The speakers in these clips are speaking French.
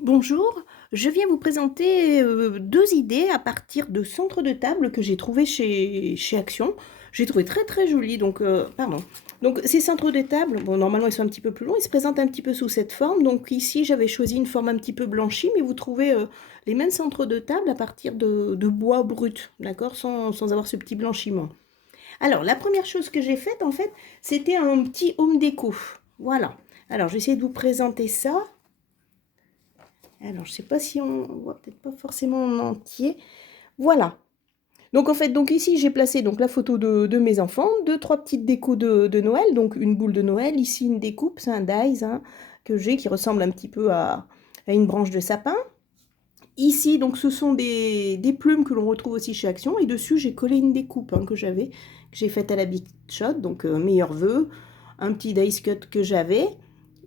Bonjour, je viens vous présenter 2 idées à partir de centres de table que j'ai trouvés chez Action. J'ai trouvé très, très jolis donc pardon. Donc ces centres de table, bon normalement ils sont un petit peu plus longs, ils se présentent un petit peu sous cette forme. Donc ici j'avais choisi une forme un petit peu blanchie, mais vous trouvez, les mêmes centres de table à partir de bois brut, d'accord? Sans avoir ce petit blanchiment. Alors la première chose que j'ai faite en fait, c'était un petit home déco. Voilà. Alors je vais essayer de vous présenter ça. Alors, je sais pas si on voit peut-être pas forcément en entier. Voilà. Donc en fait, donc ici j'ai placé donc la photo de mes enfants, deux, trois petites décos de Noël, donc une boule de Noël, ici une découpe, c'est un dies hein, que j'ai qui ressemble un petit peu à une branche de sapin. Ici, donc ce sont des plumes que l'on retrouve aussi chez Action, et dessus j'ai collé une découpe hein, que j'ai faite à la Big Shot, donc meilleurs vœux, un petit dice cut que j'avais,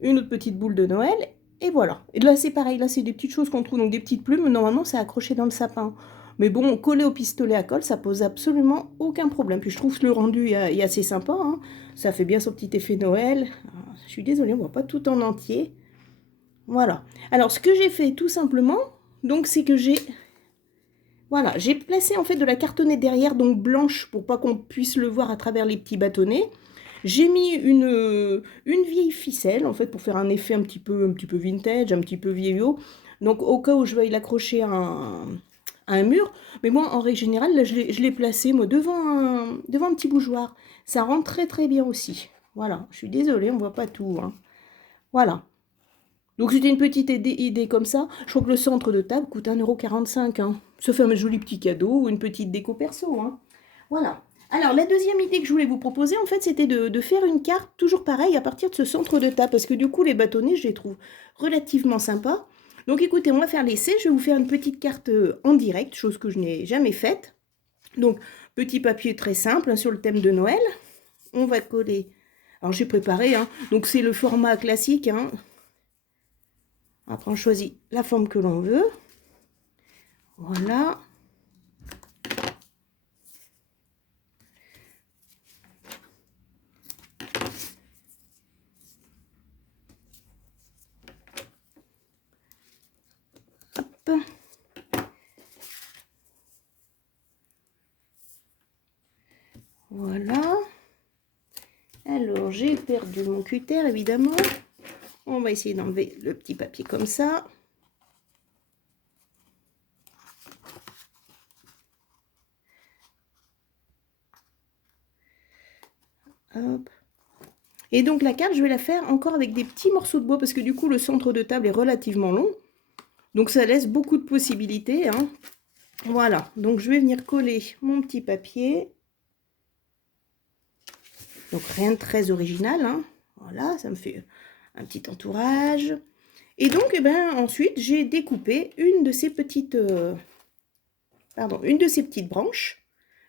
une autre petite boule de Noël, et voilà. Et là c'est pareil, là c'est des petites choses qu'on trouve, donc des petites plumes, normalement c'est accroché dans le sapin. Mais bon, coller au pistolet à colle, ça pose absolument aucun problème. Puis je trouve que le rendu est assez sympa, hein. Ça fait bien son petit effet Noël. Je suis désolée, on voit pas tout en entier. Voilà. Alors ce que j'ai fait tout simplement, donc c'est que voilà, j'ai placé en fait de la cartonnette derrière, donc blanche, pour pas qu'on puisse le voir à travers les petits bâtonnets. J'ai mis une vieille ficelle, en fait, pour faire un effet un petit peu vintage, un petit peu vieillot. Donc, au cas où je veuille l'accrocher à un mur. Mais moi, en règle générale, là, je l'ai placé, moi, devant un petit bougeoir. Ça rend très, très bien aussi. Voilà, je suis désolée, on voit pas tout, hein. Voilà. Donc c'était une petite idée comme ça. Je crois que le centre de table coûte 1,45 € hein. Ça fait un joli petit cadeau ou une petite déco perso, hein. Voilà. Alors la deuxième idée que je voulais vous proposer, en fait, c'était de faire une carte toujours pareil à partir de ce centre de table. Parce que du coup, les bâtonnets, je les trouve relativement sympas. Donc écoutez, on va faire l'essai. Je vais vous faire une petite carte en direct, chose que je n'ai jamais faite. Donc, petit papier très simple hein, sur le thème de Noël. On va coller. Alors j'ai préparé, hein. Donc c'est le format classique, hein. Après, on choisit la forme que l'on veut. Voilà. Hop. Voilà. Alors, j'ai perdu mon cutter, évidemment. On va essayer d'enlever le petit papier comme ça. Hop. Et donc, la carte, je vais la faire encore avec des petits morceaux de bois parce que du coup, le centre de table est relativement long. Donc, ça laisse beaucoup de possibilités, hein. Voilà. Donc, je vais venir coller mon petit papier. Donc, rien de très original, hein. Voilà, ça me fait un petit entourage. Et donc, eh ben, ensuite, j'ai découpé une de ces petites... une de ces petites branches,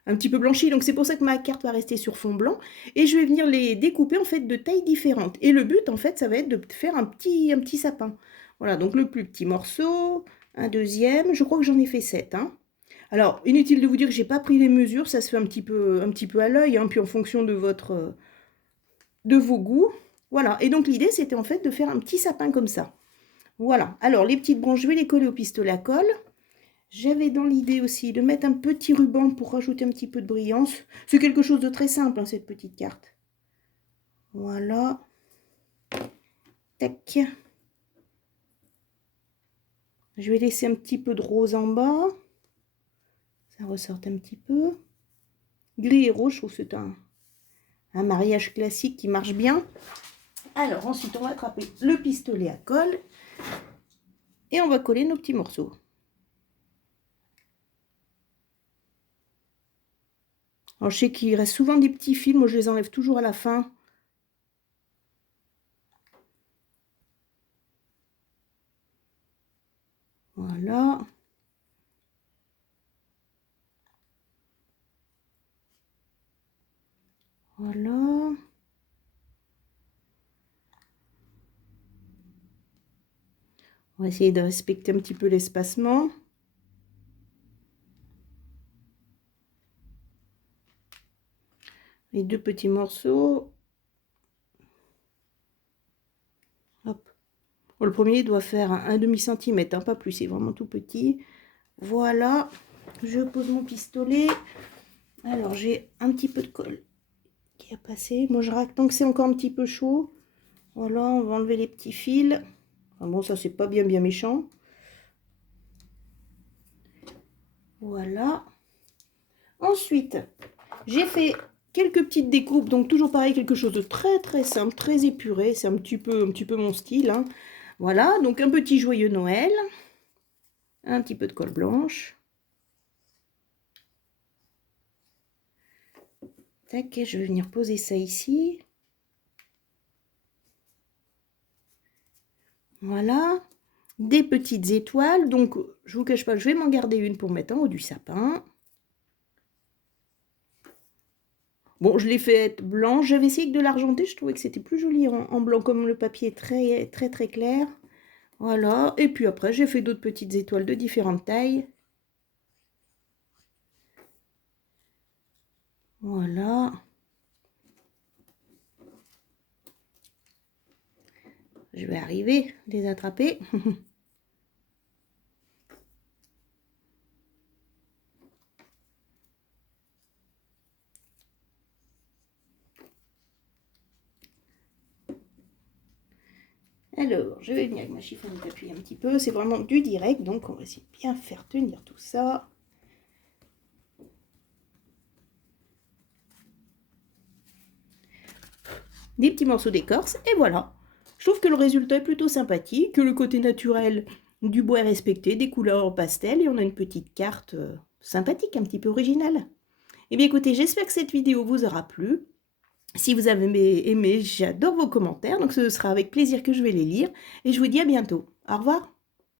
un petit peu blanchie, donc c'est pour ça que ma carte va rester sur fond blanc, et je vais venir les découper en fait de tailles différentes. Et le but en fait, ça va être de faire un petit sapin. Voilà, donc le plus petit morceau, un deuxième, je crois que j'en ai fait 7, hein. Alors, inutile de vous dire que j'ai pas pris les mesures, ça se fait un petit peu à l'œil, hein, puis en fonction de vos goûts. Voilà, et donc l'idée c'était en fait de faire un petit sapin comme ça. Voilà, alors les petites branches, je vais les coller au pistolet à colle. J'avais dans l'idée aussi de mettre un petit ruban pour rajouter un petit peu de brillance. C'est quelque chose de très simple, hein, cette petite carte. Voilà. Tac. Je vais laisser un petit peu de rose en bas. Ça ressorte un petit peu. Gris et rouge, je trouve que c'est un mariage classique qui marche bien. Alors ensuite, on va attraper le pistolet à colle. Et on va coller nos petits morceaux. Alors je sais qu'il reste souvent des petits fils, moi je les enlève toujours à la fin. Voilà. Voilà. On va essayer de respecter un petit peu l'espacement. Les deux petits morceaux. Hop. Bon, le premier doit faire un demi-centimètre, hein, pas plus, c'est vraiment tout petit. Voilà, je pose mon pistolet. Alors, j'ai un petit peu de colle qui a passé. Moi, je racle tant que c'est encore un petit peu chaud. Voilà, on va enlever les petits fils. Ah bon, ça, c'est pas bien méchant. Voilà. Ensuite, j'ai fait quelques petites découpes, donc toujours pareil, quelque chose de très simple, très épuré. C'est un petit peu mon style, hein. Voilà, donc un petit joyeux Noël, un petit peu de colle blanche. Tac, je vais venir poser ça ici. Voilà, des petites étoiles. Donc, je vous cache pas, je vais m'en garder une pour mettre en haut du sapin. Bon, je l'ai faite blanche. J'avais essayé avec de l'argenté. Je trouvais que c'était plus joli en blanc, comme le papier est très clair. Voilà. Et puis après, j'ai fait d'autres petites étoiles de différentes tailles. Voilà. Je vais arriver à les attraper. Alors, je vais venir avec ma chiffonnette appuyer un petit peu. C'est vraiment du direct, donc on va essayer de bien faire tenir tout ça. Des petits morceaux d'écorce, et voilà. Je trouve que le résultat est plutôt sympathique, que le côté naturel du bois est respecté, des couleurs pastel, et on a une petite carte sympathique, un petit peu originale. Eh bien écoutez, j'espère que cette vidéo vous aura plu. Si vous avez aimé, j'adore vos commentaires, donc ce sera avec plaisir que je vais les lire, et je vous dis à bientôt. Au revoir.